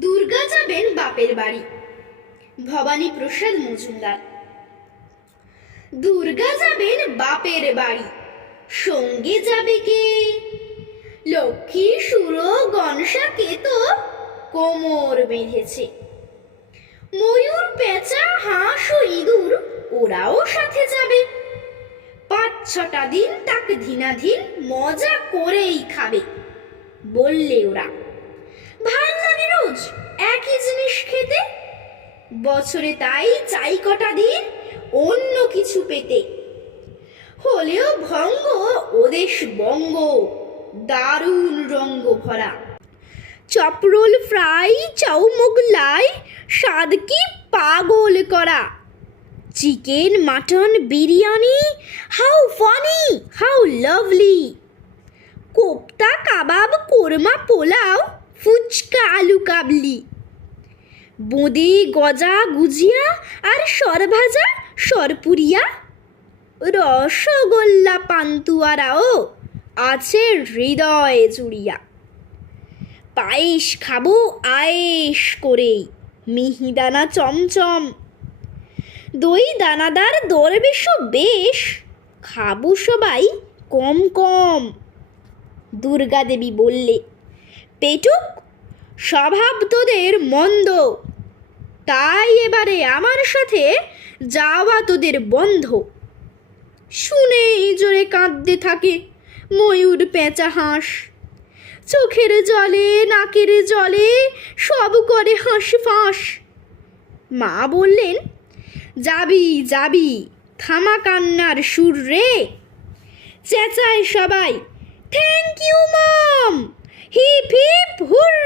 দুর্গা যাবেন বাপের বাড়ি। ভবানী প্রসাদ মজুমদার। দুর্গা যাবেন বাপের বাড়ি। সঙ্গে যাবে কে? লক্ষ্মী, সুর, গনসা কে তো কোমর বেঁধেছে। ময়ূর, পেঁচা, হাঁস ও ইঁদুর ওরাও সাথে যাবে। পাঁচ ছটা দিন তাক ধীনাধীন মজা করেই খাবে, বললে ওরা। বছরে তাই চাই কটা দিন অন্য কিছু পেতে। হলেও ভঙ্গ ওদেশ বঙ্গ দারুণ রঙ্গ ভরা। চপরোল ফ্রাই চাউ মোগলাই স্বাদ কি পাগল করা। Chicken, mutton, biryani, how funny, how lovely. Kofta, kebab, korma, pulao, phuchka, আলু কাবলি। বোঁদে গজা গুজিয়া আর সরভাজা সরপুরিয়া। রসগোল্লা পান্তুয়ারাও আছে হৃদয় জুড়িয়া। পায়েস খাব আয়েস করেই মিহিদানা চমচম। দই দানাদার দরবেশ বেশ, খাব সবাই কম কম। দুর্গা দেবী বললে, পেটুক স্বভাব তোদের মন্দ। তাই এবারে আমার সাথে যাওয়া তোদের বন্ধ। শুনেই জোরে কাঁদতে থাকে ময়ূর পেঁচা হাঁস। চোখের জলে, নাকের জলে সব করে হাঁস ফাঁস। মা বললেন, যাবি যাবি, থামা কান্নার সুর রে। চেঁচায় সবাই thank you mom hip hip hooray